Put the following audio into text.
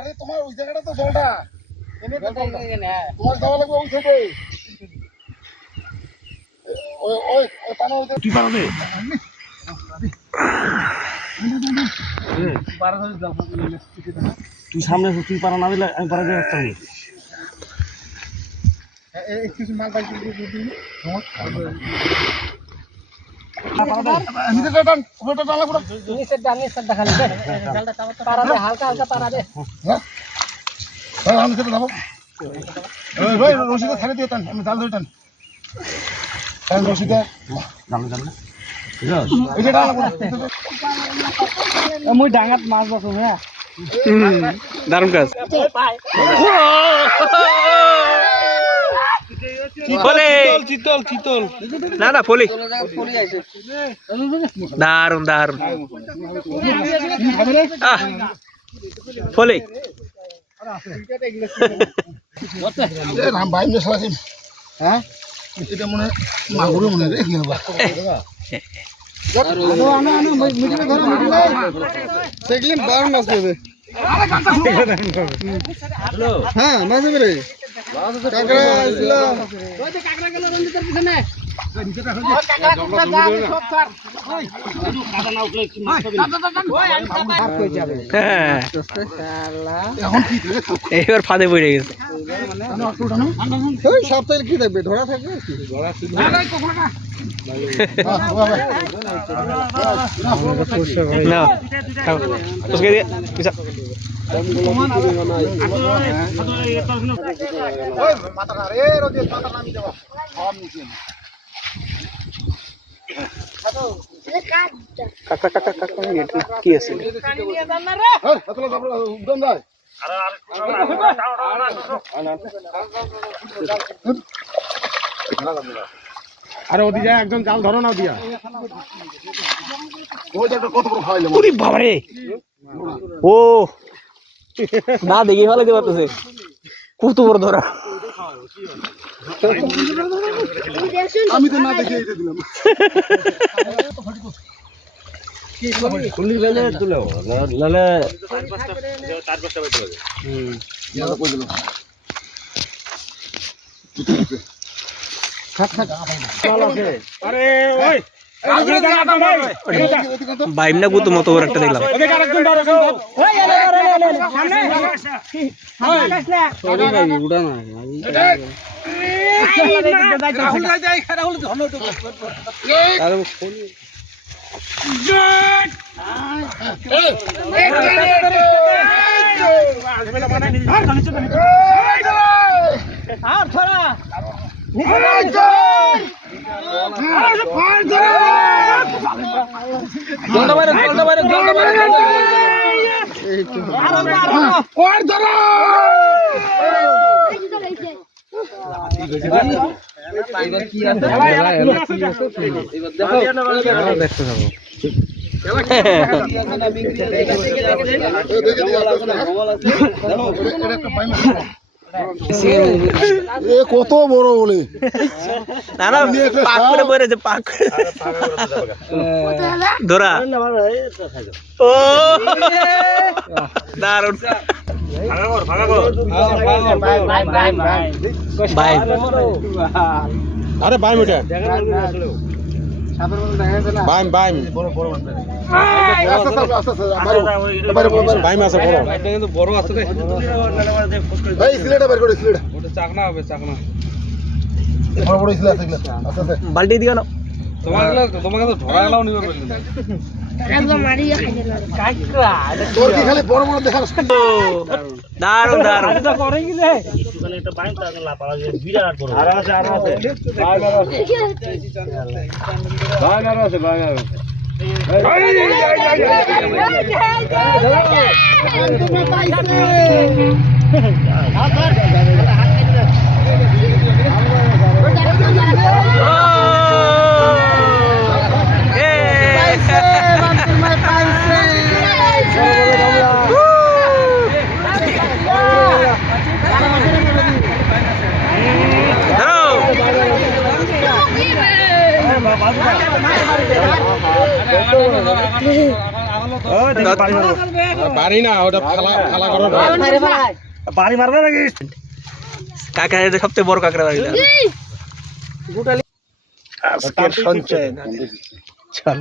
আরে তোমার ওই জায়গাটা তো জলটা তোমার যাওয়া লাগবে ওই থেকে ওই ওই পানা ওই তুই পারবে তুই সামনে তুই পারা না দিলে আমি পারা যাই একটা কিছু মাল বাইক দিয়ে হালকা হালকা পারা দে রশিদে ছাড়ে দিয়ে টান আমি জাল ধরে টান রশিদে মুই ডাঙাত মাছ বাসো হ্যাঁ দারুণ কাজ চিতল চিতল না না ফলি দারুণ দারুণ ফলি ভাই হ্যাঁ এটা মনে মাগুরে মনে রে কি হবে সেগুলো বার মাছ নেবে হ্যাঁ মাছ নেবে রে কাঁকড়া ছিল ওই যে কাঁকড়া গেল রঞ্জিতের পিছনে এবার ফাঁদে পড়ে গেছে সপ্তাহে কি থাকবে ধরা থাকবে না उसके দিয়ে পিছা কাকা কাকা কাকা নেট কি আছে আরে ওদি যায় একজন জাল ধরো না দিয়া কত বড় খাইলে ওরে বাবা রে ও না দেখি ভালো দিতে পারতেছে কত বড় ধরা আমি তো না দেখে এটা দিলাম খুলি গেলে তুলে লালে আরে ওই বাইম না গুতো মতো বড় একটা দেখলাম কত বড় বলে না না পাক করে পড়েছে পাক ধরা ও দারুণ ভাই আরে বাইম ওটা বাইম বাইম বাইম আছে বড় কিন্তু বড় আছে রে ভাই সিলেটা বের করে সিলেটা ওটা চাকনা হবে চাকনা বড় বড় সিলেটা আছে আস্তে আস্তে বালতি দিও না তোমাকে তো ধরা গেলাও নিবার পারলি না তোর কি খালি বড় বড় দেখার দারুণ দারুণ বাড়ি না ওটা ফালা করার বাড়ি মারবে নাকি? কাঁকড়া এটা সবচেয়ে বড় কাঁকড়া বাড়িটা সঞ্চয় চল